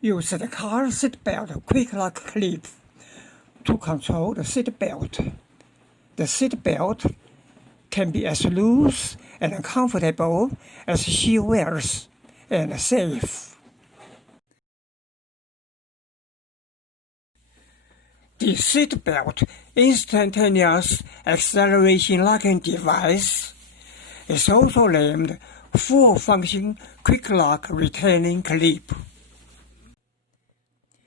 Use the car seatbelt quick lock clip to control the seatbelt. The seatbelt can be as loose and comfortable as she wears, and safe. The seatbelt instantaneous acceleration locking device is also named full-function quick lock retaining clip.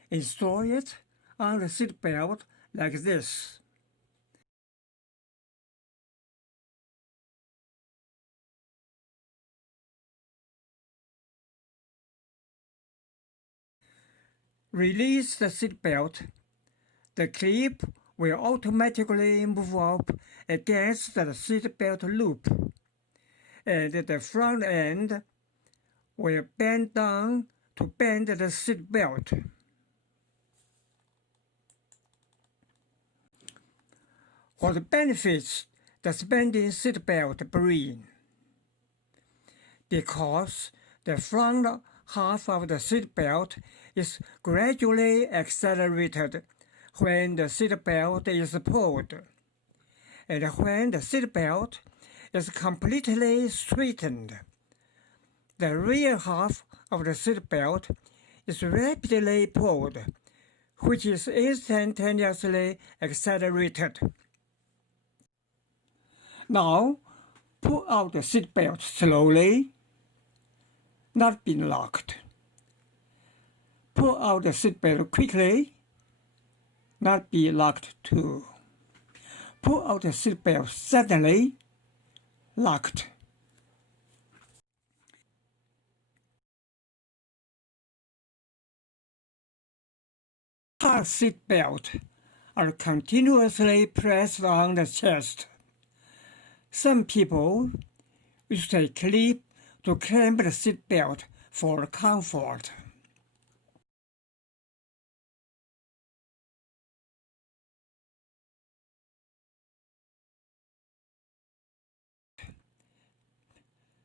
Install it on the seatbelt like this. Release the seatbelt. The clip will automatically move up against the seatbelt loop, and the front end will bend down to bend the seatbelt. What benefits does bending seatbelt bring? Because the front half of the seatbelt is gradually accelerated when the seatbelt is pulled, and when the seatbelt is completely straightened, the rear half of the seatbelt is rapidly pulled, which is instantaneously accelerated. Now, pull out the seatbelt slowly, not being locked. Pull out the seatbelt quickly, not be locked too. Pull out the seatbelt suddenly, locked. Car seatbelts are continuously pressed on the chest. Some people use a clip to clamp the seatbelt for comfort.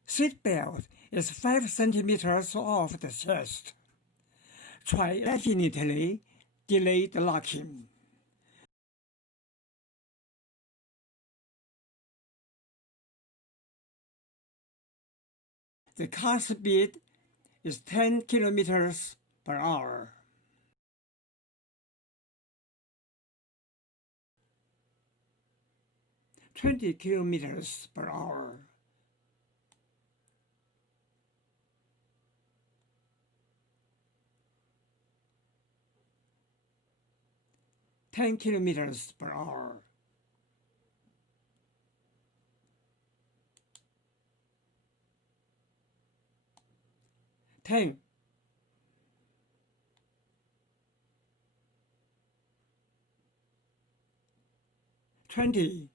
Seatbelt is 5 centimeters off the chest. Try infinitely delayed locking. The car speed is 10 kilometers per hour. $20 kilometers per hour. $10 kilometers per hour. $10. 20.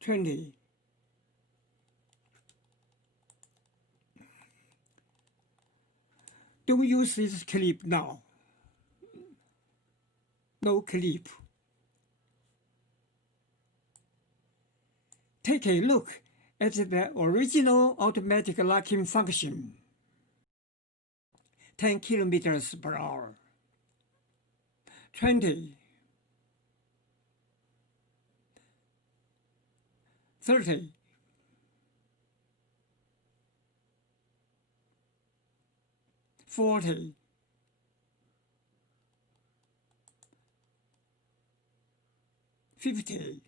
20. Don't use this clip now. No clip. Take a look at the original automatic locking function. 10 kilometers per hour. 20. 30. 40. 50.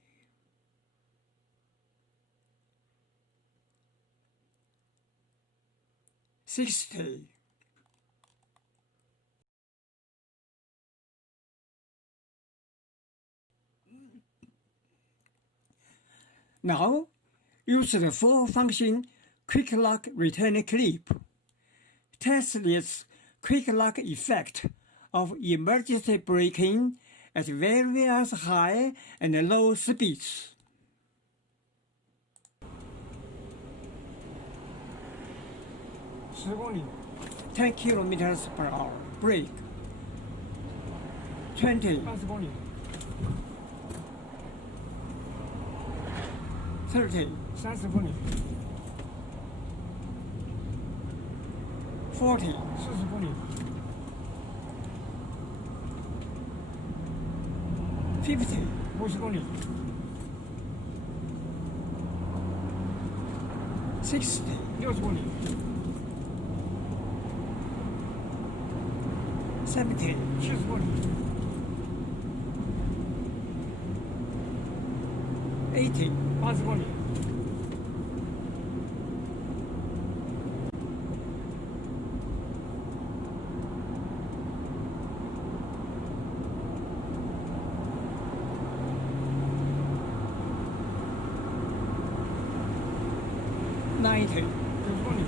60. Now, use the full-function quick lock return clip. Test its quick lock effect of emergency braking at various high and low speeds. 10 公里, 10 kilometers per hour. Brake. 20. 20公里. 30. 30公里. 40 40公里 50 50公里 60 60公里 70 70公里 80 80公里 90 90公里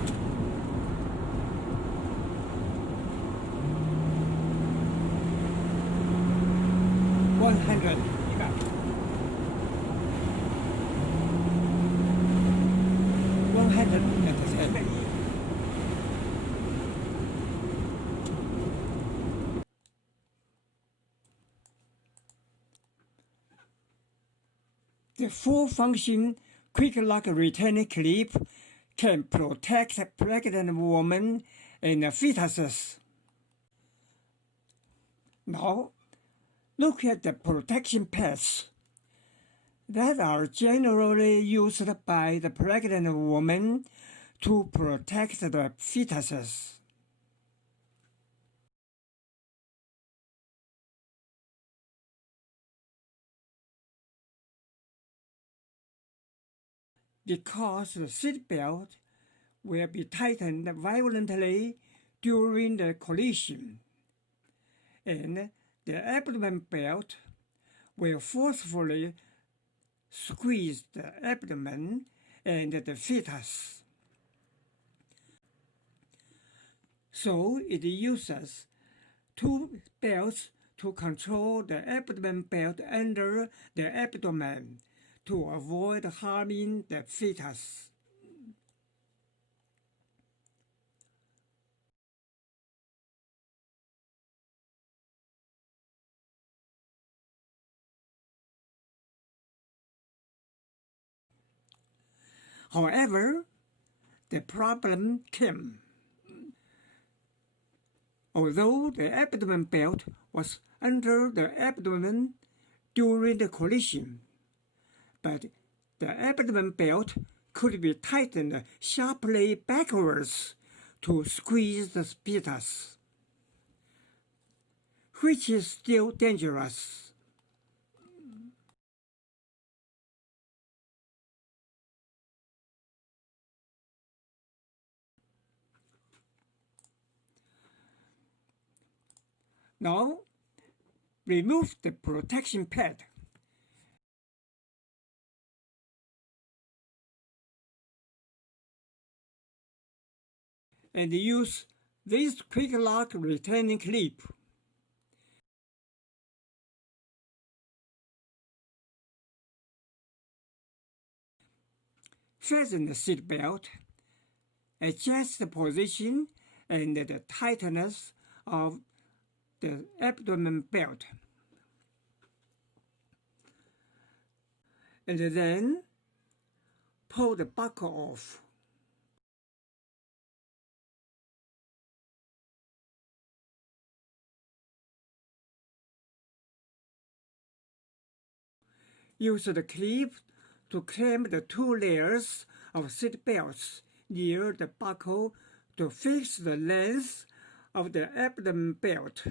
100 110 The full-function quick-lock retaining clip can protect pregnant women and fetuses. Now, look at the protection pads that are generally used by the pregnant woman to protect the fetuses. Because the seatbelt will be tightened violently during the collision, and the abdomen belt will forcefully squeeze the abdomen and the fetus. So it uses two belts to control the abdomen belt under the abdomen to avoid harming the fetus. However, the problem came. Although the abdomen belt was under the abdomen during the collision, but the abdomen belt could be tightened sharply backwards to squeeze the fetus, which is still dangerous. Now, remove the protection pad. And use this quick lock retaining clip. Fasten the seat belt, adjust the position and the tightness of the abdomen belt, and then pull the buckle off. Use the clip to clamp the two layers of seat belts near the buckle to fix the length of the abdomen belt.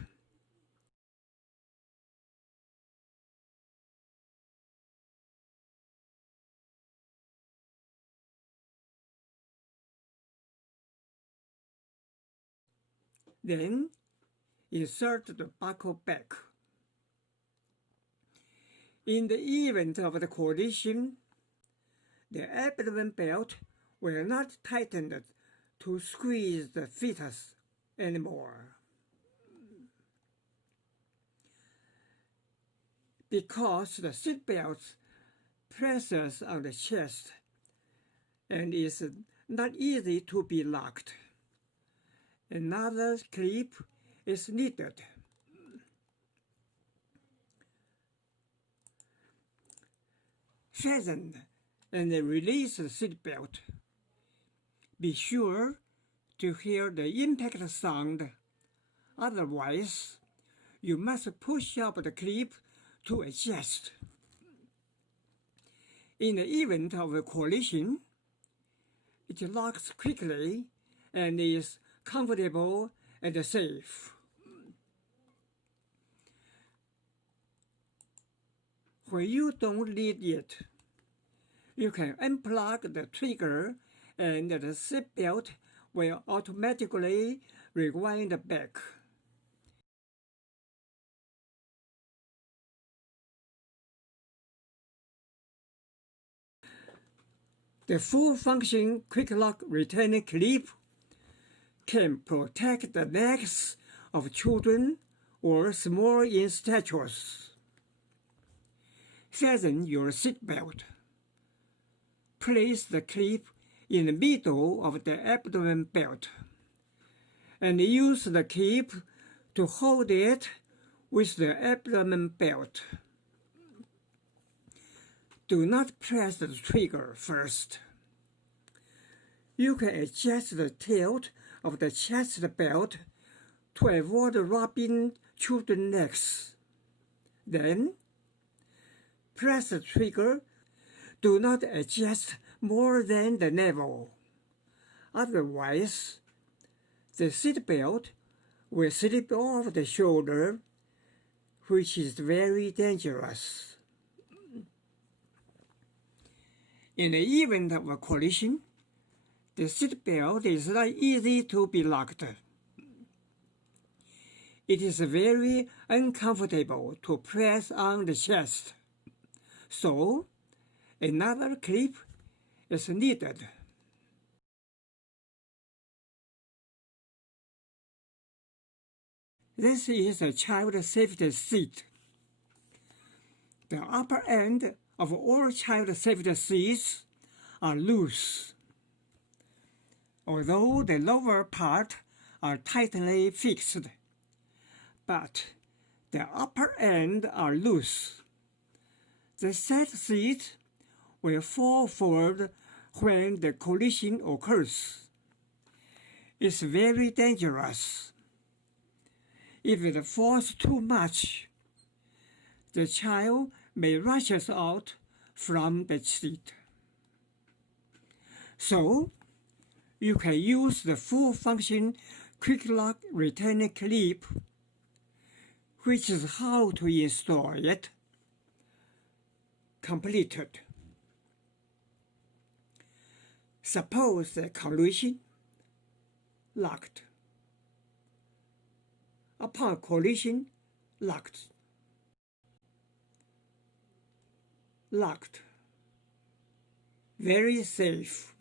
Then, insert the buckle back. In the event of the collision, the abdomen belt will not tighten to squeeze the fetus anymore. Because the seatbelt presses on the chest and is not easy to be locked, another clip is needed. Fasten and release the seatbelt. Be sure to hear the impact sound. Otherwise, you must push up the clip to adjust. In the event of a collision, it locks quickly and is comfortable and safe. When you don't need it, you can unplug the trigger and the seatbelt will automatically rewind back. The full-function quick-lock return clip can protect the necks of children or small in stature. Fasten your seatbelt. Place the clip in the middle of the abdomen belt and use the clip to hold it with the abdomen belt. Do not press the trigger first. You can adjust the tilt of the chest belt to avoid rubbing children's necks. Then, press the trigger. Do not adjust more than the navel. Otherwise, the seatbelt will slip off the shoulder, which is very dangerous. In the event of a collision, the seatbelt is not easy to be locked. It is very uncomfortable to press on the chest, so another clip is needed. This is a child safety seat. The upper end of all child safety seats are loose, although the lower part are tightly fixed, but the upper end are loose. The side seat will fall forward when the collision occurs. It's very dangerous. If it falls too much, the child may rush out from the seat. So, you can use the full-function quick-lock return clip, which is how to install it. Completed. Suppose the collision locked. Upon collision, locked. Locked. Very safe.